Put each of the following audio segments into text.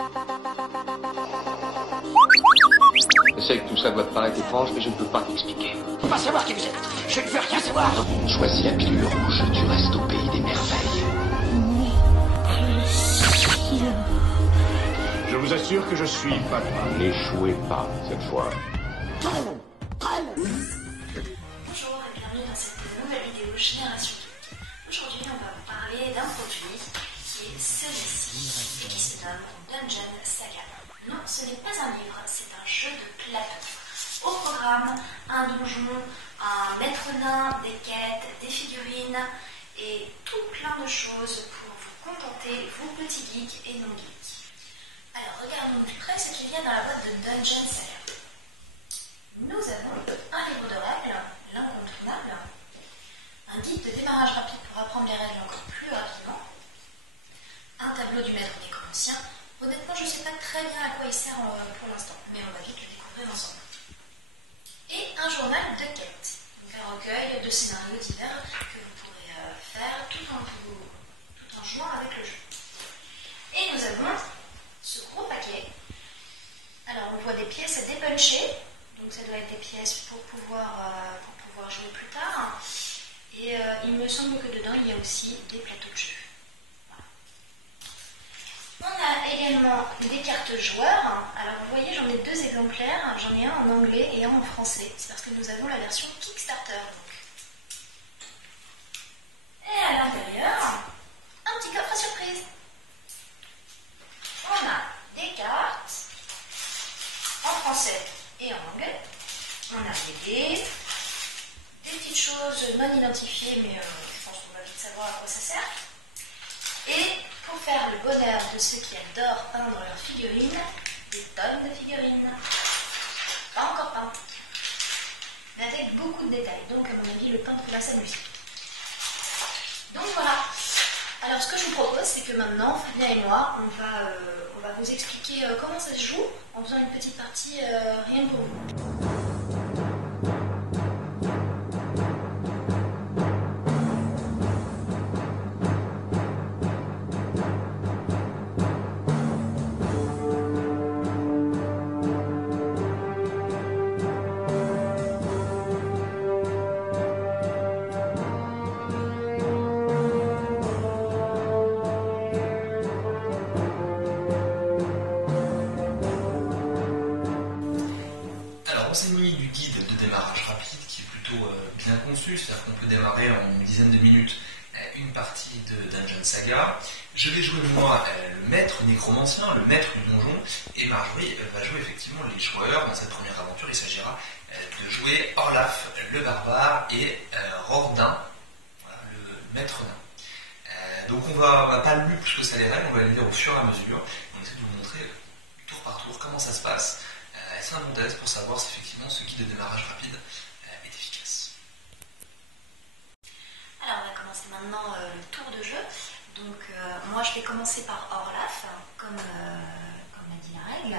Je sais que tout ça doit te paraître étrange, mais je ne peux pas t'expliquer. Faut pas savoir qui vous êtes. Je ne veux rien savoir. Choisis la pilule rouge, tu restes au pays des merveilles. Je vous assure que je suis pas loin. N'échouez pas cette fois. Bonjour et bienvenue dans cette nouvelle vidéo Génération Geek. Aujourd'hui, on va vous parler d'un produit qui est celui-ci et qui se nomme Dungeon Saga. Non, ce n'est pas un livre, c'est un jeu de plateau. Au programme, un donjon, un maître nain, des quêtes, des figurines et tout plein de choses pour vous contenter, vous petits geeks et non geeks. Alors, regardons de plus près ce qu'il y a dans la boîte de Dungeon Saga. Nous avons un livre de règles, l'incontournable, un guide de démarrage rapide pour apprendre les règles encore plus rapidement, un tableau du maître nécromancien. Honnêtement, je ne sais pas très bien à quoi il sert pour l'instant, mais on va vite le découvrir ensemble. Et un journal de quêtes, donc un recueil de scénarios divers que vous pourrez faire tout en jouant avec le jeu. Et nous avons ce gros paquet. Alors, on voit des pièces à dépuncher. Donc ça doit être des pièces pour pouvoir jouer plus tard. Et il me semble que dedans, il y a aussi des plateaux de jeu. Voilà. On a également des cartes joueurs. Alors vous voyez, j'en ai deux exemplaires. J'en ai un en anglais et un en français. C'est parce que nous avons la version Kickstarter. Donc. Et à l'intérieur, un petit coffre à surprise. On a des cartes en français et en anglais. On a des petites choses non identifiées, mais je pense qu'on va vite savoir à quoi ça sert. Et pour faire le bonheur de ceux qui adorent peindre leurs figurines, des tonnes de figurines. Pas encore peintes, mais avec beaucoup de détails. Donc, à mon avis, le peintre va s'amuser. Donc voilà. Alors, ce que je vous propose, c'est que maintenant, Fabien et moi, on va vous expliquer comment ça se joue en faisant une petite partie rien que pour vous. Renseigné du guide de démarrage rapide qui est plutôt bien conçu, c'est-à-dire qu'on peut démarrer en une dizaine de minutes une partie de Dungeon Saga. Je vais jouer moi le maître nécromancien, le maître du donjon, et Marjorie va jouer effectivement les joueurs. Dans cette première aventure, il s'agira de jouer Orlaf le barbare et Rordin, voilà, le maître nain. Donc on va pas lire plus que ça les règles, on va les lire au fur et à mesure. On essaie de vous montrer tour par tour comment ça se passe. C'est un bon test pour savoir si effectivement ce guide de démarrage rapide est efficace. Alors on va commencer maintenant le tour de jeu. Donc moi je vais commencer par Orlaf, comme l'a dit la règle.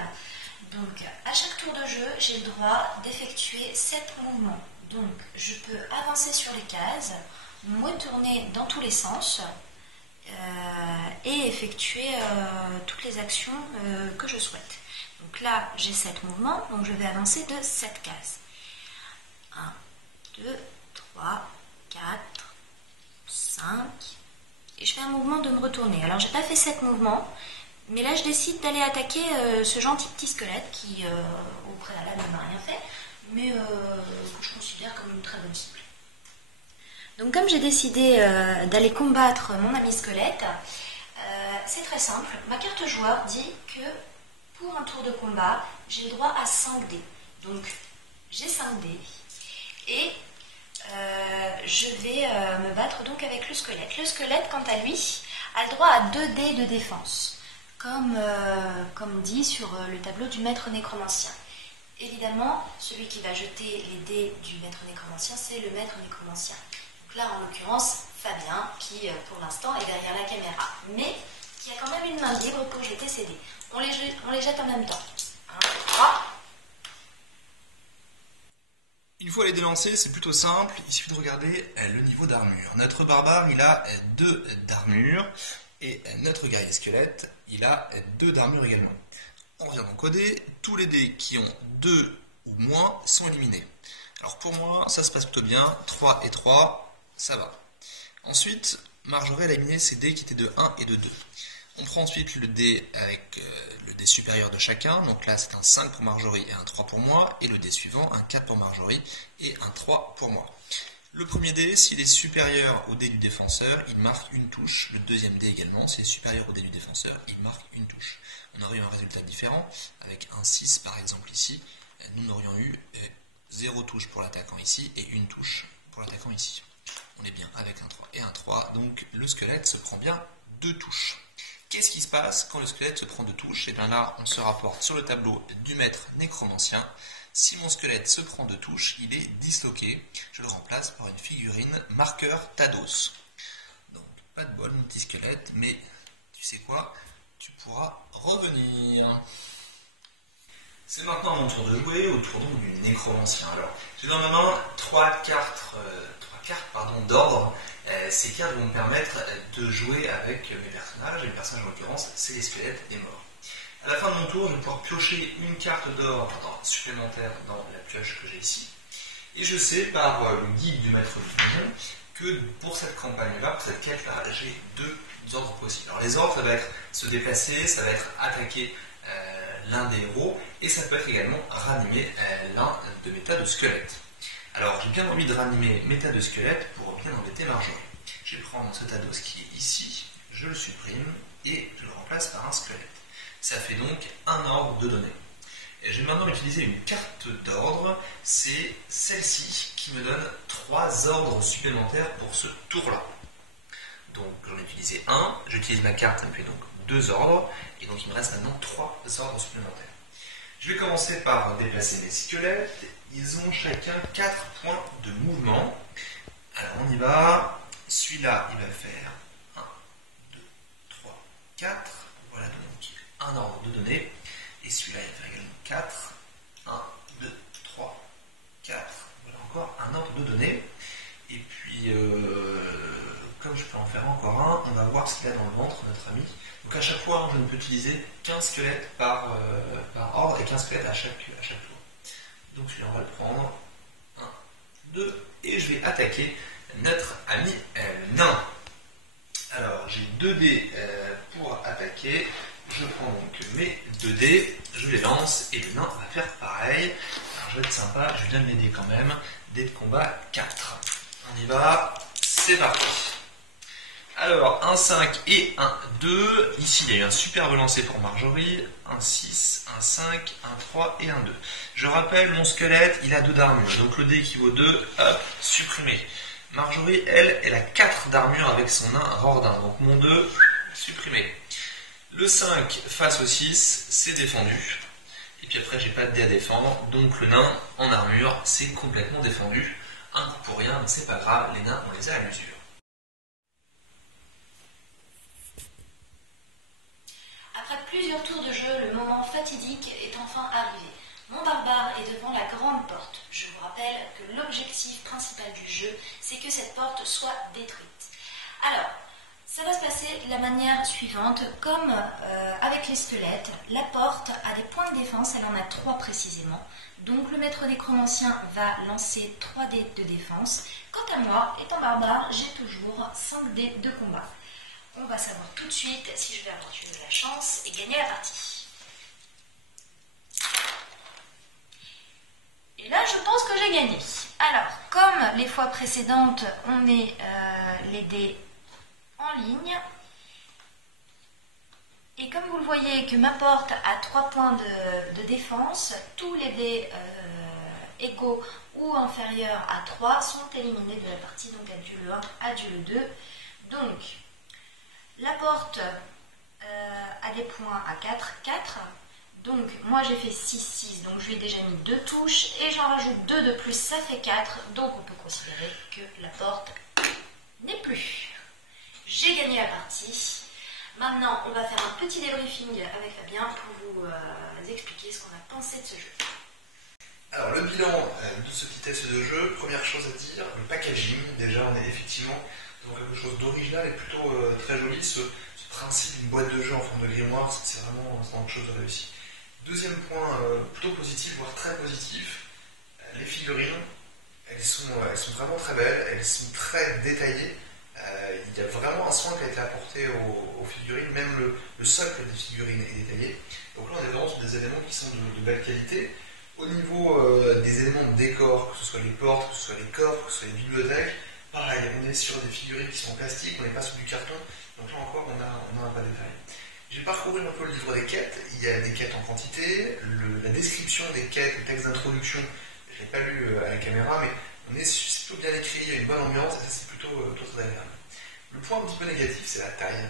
Donc à chaque tour de jeu, j'ai le droit d'effectuer 7 mouvements. Donc je peux avancer sur les cases, me tourner dans tous les sens et effectuer toutes les actions que je souhaite. Donc là, j'ai 7 mouvements, donc je vais avancer de 7 cases. 1, 2, 3, 4, 5, et je fais un mouvement de me retourner. Alors, j'ai pas fait 7 mouvements, mais là, je décide d'aller attaquer ce gentil petit squelette qui, au préalable, ne m'a rien fait, mais que je considère comme une très bonne cible. Donc, comme j'ai décidé d'aller combattre mon ami squelette, c'est très simple. Ma carte joueur dit que pour un tour de combat, j'ai le droit à 5 dés. Donc, j'ai 5 dés. Et je vais me battre donc avec le squelette. Le squelette, quant à lui, a le droit à 2 dés de défense. Comme dit sur le tableau du maître nécromancien. Évidemment, celui qui va jeter les dés du maître nécromancien, c'est le maître nécromancien. Donc là, en l'occurrence, Fabien, qui pour l'instant est derrière la caméra. Mais qui a quand même une main libre pour jeter ses dés. On les jette en même temps. 1, 2, 3. Une fois les dés lancés, c'est plutôt simple, il suffit de regarder le niveau d'armure. Notre barbare, il a 2 d'armure, Et notre guerrier squelette, il a 2 d'armure également. On revient donc au dé. Tous les dés qui ont 2 ou moins sont éliminés. Alors pour moi, ça se passe plutôt bien. 3 et 3, ça va. Ensuite, Marjorie a éliminé ses dés qui étaient de 1 et de 2. On prend ensuite le dé avec le dé supérieur de chacun. Donc là, c'est un 5 pour Marjorie et un 3 pour moi. Et le dé suivant, un 4 pour Marjorie et un 3 pour moi. Le premier dé, s'il est supérieur au dé du défenseur, il marque une touche. Le deuxième dé également, s'il est supérieur au dé du défenseur, il marque une touche. On aurait eu un résultat différent, avec un 6 par exemple ici. Nous n'aurions eu 0 touche pour l'attaquant ici et une touche pour l'attaquant ici. On est bien avec un 3 et un 3, donc le squelette se prend bien 2 touches. Qu'est-ce qui se passe quand le squelette se prend 2 touches? Et bien là, on se rapporte sur le tableau du maître nécromancien. Si mon squelette se prend 2 touches, il est disloqué. Je le remplace par une figurine marqueur Tados. Donc, pas de bol, mon petit squelette, mais tu sais quoi? Tu pourras revenir. C'est maintenant mon tour de jouer, au tour donc du nécromancien. Alors, j'ai dans ma main 3 cartes d'ordre. Ces cartes vont me permettre de jouer avec mes personnages. Et les personnages en l'occurrence, c'est les squelettes des morts. À la fin de mon tour, je vais pouvoir piocher une carte d'ordre supplémentaire dans la pioche que j'ai ici. Et je sais par le guide du maître du donjon que pour cette campagne-là, pour cette quête-là, j'ai 2 ordres possibles. Alors les ordres, ça va être se déplacer, ça va être attaquer l'un des héros, et ça peut être également ranimer l'un de mes tas de squelettes. Alors j'ai bien envie de ranimer mes tas de squelettes pour bien embêter Marjorie. Je vais prendre ce Tados qui est ici, je le supprime, et je le remplace par un squelette. Ça fait donc un ordre de données. Et je vais maintenant utiliser une carte d'ordre, c'est celle-ci qui me donne 3 ordres supplémentaires pour ce tour-là. Donc j'en ai utilisé un, j'utilise ma carte, ça me fait donc 2 ordres, et donc il me reste maintenant 3 ordres supplémentaires. Je vais commencer par déplacer mes squelettes, ils ont chacun 4 points de mouvement. Alors on y va, celui-là il va faire 1, 2, 3, 4, voilà donc un ordre de données, et celui-là il va faire également 4, 1, 2, 3, 4, voilà encore un ordre de données, et puis comme je peux en faire encore un, on va voir ce qu'il y a dans le ventre, notre ami. Donc à chaque fois, je ne peux utiliser qu'un squelette par ordre et qu'un squelette à chaque tour. Donc celui-là, on va le prendre. 1, 2, et je vais attaquer notre ami nain. Alors, j'ai 2 dés pour attaquer. Je prends donc mes 2 dés, je les lance, et le nain va faire pareil. Alors je vais être sympa, je viens de m'aider quand même. Dés de combat 4. On y va, c'est parti. Alors, un 5 et un 2. Ici, il y a eu un superbe lancer pour Marjorie. Un 6, un 5, un 3 et un 2. Je rappelle, mon squelette, il a 2 d'armure. Donc le dé équivaut 2, hop, supprimé. Marjorie, elle a 4 d'armure avec son nain Rordin. Donc mon 2, supprimé. Le 5 face au 6, c'est défendu. Et puis après, j'ai pas de dé à défendre. Donc le nain en armure, c'est complètement défendu. Un coup pour rien, mais c'est pas grave, les nains, on les a à l'usure. Après plusieurs tours de jeu, le moment fatidique est enfin arrivé. Mon barbare est devant la grande porte. Je vous rappelle que l'objectif principal du jeu, c'est que cette porte soit détruite. Alors, ça va se passer de la manière suivante. Comme avec les squelettes, la porte a des points de défense, elle en a 3 précisément. Donc le maître nécromancien va lancer 3 dés de défense. Quant à moi, étant barbare, j'ai toujours 5 dés de combat. On va savoir tout de suite si je vais avoir de la chance et gagner la partie. Et là, je pense que j'ai gagné. Alors, comme les fois précédentes, on met les dés en ligne. Et comme vous le voyez que ma porte a 3 points de défense, tous les dés égaux ou inférieurs à 3 sont éliminés de la partie, donc adieu le 1, adieu le 2. Donc, la porte a des points à 4, 4. Donc, moi j'ai fait 6, 6, donc je lui ai déjà mis 2 touches, et j'en rajoute 2 de plus, ça fait 4, donc on peut considérer que la porte n'est plus. J'ai gagné la partie. Maintenant, on va faire un petit débriefing avec Fabien pour vous expliquer ce qu'on a pensé de ce jeu. Alors, le bilan de ce petit test de jeu, première chose à dire, le packaging. Déjà, on est effectivement dans quelque chose d'original et plutôt très joli. Ce principe d'une boîte de jeu en forme de grimoire, c'est vraiment quelque chose de réussi. Deuxième point plutôt positif, voire très positif, les figurines, elles sont vraiment très belles, elles sont très détaillées. Il y a vraiment un soin qui a été apporté aux figurines, même le socle des figurines est détaillé. Donc là on est vraiment sur des éléments qui sont de belle qualité. Au niveau des éléments de décor, que ce soit les portes, que ce soit les coffres, que ce soit les bibliothèques, pareil, on est sur des figurines qui sont en plastique, on n'est pas sur du carton, donc là encore on a un pas détaillé. J'ai parcouru un peu le livre des quêtes, il y a des quêtes en quantité, la description des quêtes, le texte d'introduction, je ne l'ai pas lu à la caméra, mais c'est plutôt bien écrit, il y a une bonne ambiance, et ça c'est plutôt très agréable. Le point un petit peu négatif, c'est la taille.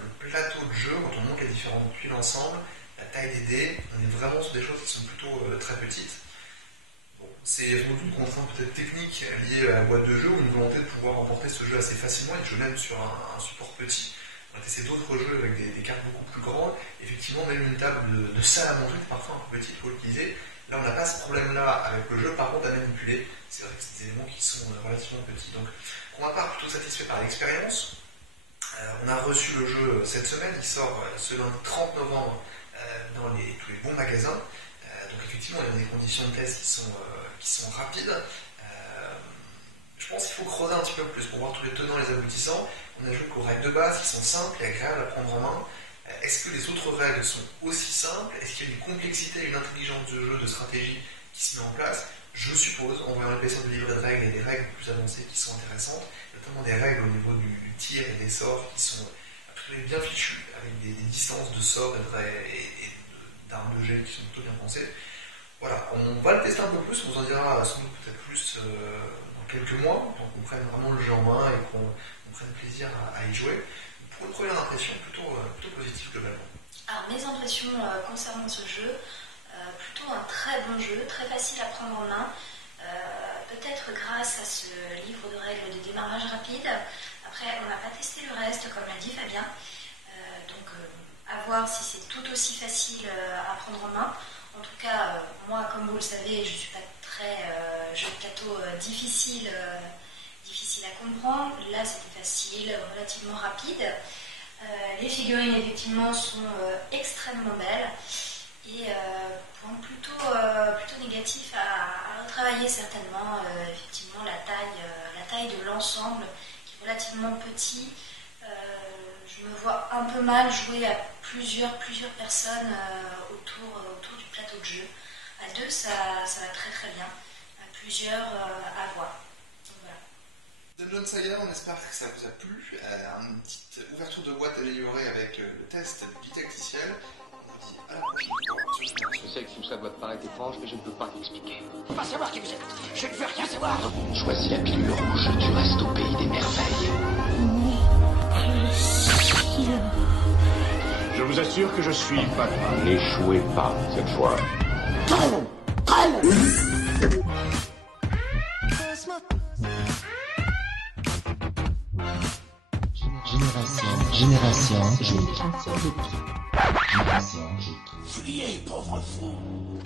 Le plateau de jeu, quand on monte les différentes tuiles ensemble, la taille des dés, on est vraiment sur des choses qui sont plutôt très petites. Bon, c'est sans doute une contrainte peut-être technique liée à la boîte de jeu, ou une volonté de pouvoir remporter ce jeu assez facilement, et je joue même sur un support petit. On a testé d'autres jeux avec des cartes beaucoup plus grandes. Effectivement, même une table de salle à manger, parfois un peu petite, il faut l'utiliser. Là, on n'a pas ce problème-là avec le jeu, par contre, à manipuler. C'est vrai que c'est des éléments qui sont relativement petits. Donc, pour ma part, plutôt satisfait par l'expérience. On a reçu le jeu cette semaine, il sort ce lundi 30 novembre dans tous les bons magasins. Donc, effectivement, il y a des conditions de test qui sont rapides. Je pense qu'il faut creuser un petit peu plus pour voir tous les tenants et les aboutissants. On a joué qu'aux règles de base qui sont simples et agréables à prendre en main. Est-ce que les autres règles sont aussi simples? Est-ce qu'il y a une complexité, une intelligence de jeu, de stratégie qui se met en place? Je suppose, en voyant l'épaisseur du livret de règles, il y a des règles plus avancées qui sont intéressantes, notamment des règles au niveau du tir et des sorts qui sont bien fichues, avec des distances de sorts et d'armes de gel qui sont plutôt bien pensées. Voilà, on va le tester un peu plus, on vous en dira sans doute peut-être plus dans quelques mois, pour qu'on prenne vraiment le jeu en main et qu'on prenne plaisir à y jouer. Pour une première impression, plutôt positive globalement. Alors mes impressions concernant ce jeu, plutôt un très bon jeu, très facile à prendre en main, peut-être grâce à ce livre de règles de démarrage rapide. Après, on n'a pas testé le reste, comme l'a dit Fabien, donc à voir si c'est tout aussi facile à prendre en main. En tout cas, moi, comme vous le savez, je ne suis pas très jeu de plateau difficile à comprendre. Là, c'était facile, relativement rapide. Les figurines, effectivement, sont extrêmement belles. Et point plutôt négatif à retravailler certainement, effectivement, la taille de l'ensemble, qui est relativement petit. Je me vois un peu mal jouer à plusieurs personnes autour du plateau de jeu. À deux, ça va très très bien. À plusieurs, à voir. Dungeon Saga, on espère que ça vous a plu. Une petite ouverture de boîte améliorée avec le test du tacticiel. On vous dit à la prochaine fois. Je sais que tout ça doit te paraître étrange, mais je ne peux pas t'expliquer. Pas savoir qui vous êtes. Je ne veux rien savoir. Choisis la pilule rouge, tu restes au pays des merveilles. Je vous assure que je suis Batman. N'échouez pas cette fois. Génération Geek. Fuyez, pauvre fou.